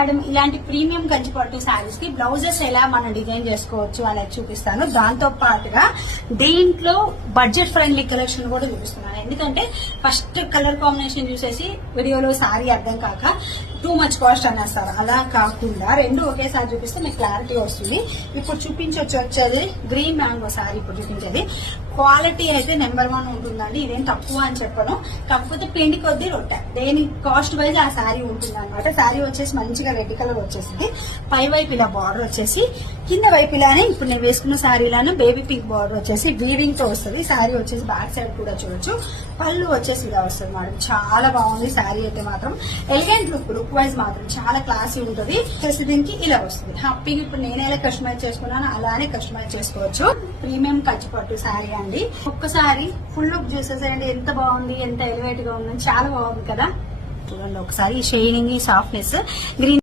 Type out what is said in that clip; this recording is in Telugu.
మేడం ఇలాంటి ప్రీమియం కంచిపట్టు శారీస్ కి బ్లౌజెస్ ఎలా మనం డిజైన్ చేసుకోవచ్చు అనేది చూపిస్తాను. దాంతో పాటుగా దీంట్లో బడ్జెట్ ఫ్రెండ్లీ కలెక్షన్ కూడా చూపిస్తున్నాను. ఎందుకంటే ఫస్ట్ కలర్ కాంబినేషన్ చూసేసి వీడియోలో శారీ అర్థం కాక టూ మచ్ కాస్ట్ అనేస్తారు. అలా కాకుండా రెండు ఒకేసారి చూపిస్తే మీకు క్లారిటీ వస్తుంది. ఇప్పుడు వచ్చేది గ్రీన్ మ్యాంగో శారీ. ఇప్పుడు చూపించేది క్వాలిటీ అయితే నెంబర్ 1 ఉంటుందండి. ఇదేం తక్కువ అని చెప్పను, కాకపోతే పిండి కొద్దీ రొట్టె దేని కాస్ట్ వైజ్ ఆ శారీ ఉంటుంది అనమాట. శారీ వచ్చేసి మంచిగా రెడ్ కలర్ వచ్చేసింది. పై వైపు ఇలా బార్డర్ వచ్చేసి, కింద వైపు ఇలానే ఇప్పుడు నేను వేసుకున్న శారీలానే బేబీ పింక్ బార్డర్ వచ్చేసి వీవింగ్ తో వస్తుంది. శారీ వచ్చేసి బ్యాక్ సైడ్ కూడా చూడొచ్చు. పళ్ళు వచ్చేసి ఇలా వస్తుంది మేడం. చాలా బాగుంది శారీ అయితే మాత్రం. ఎలిగెంట్ లుక్ వైజ్ మాత్రం చాలా క్లాసీ ఉంటుంది. వచ్చేసి దీనికి ఇలా వస్తుంది. హ్యాపీగా ఇప్పుడు నేను ఎలా కస్టమైజ్ చేసుకున్నాను అలానే కస్టమైజ్ చేసుకోవచ్చు. ప్రీమియం కంచిపట్టు శారీ అండి. ఒక్కసారి ఫుల్ లుక్ చూసేసేయండి. ఎంత బాగుంది, ఎంత ఎలివేట్ గా ఉంది, చాలా బాగుంది కదా. చూడండి ఒకసారి షైనింగ్, సాఫ్ట్నెస్, గ్రీన్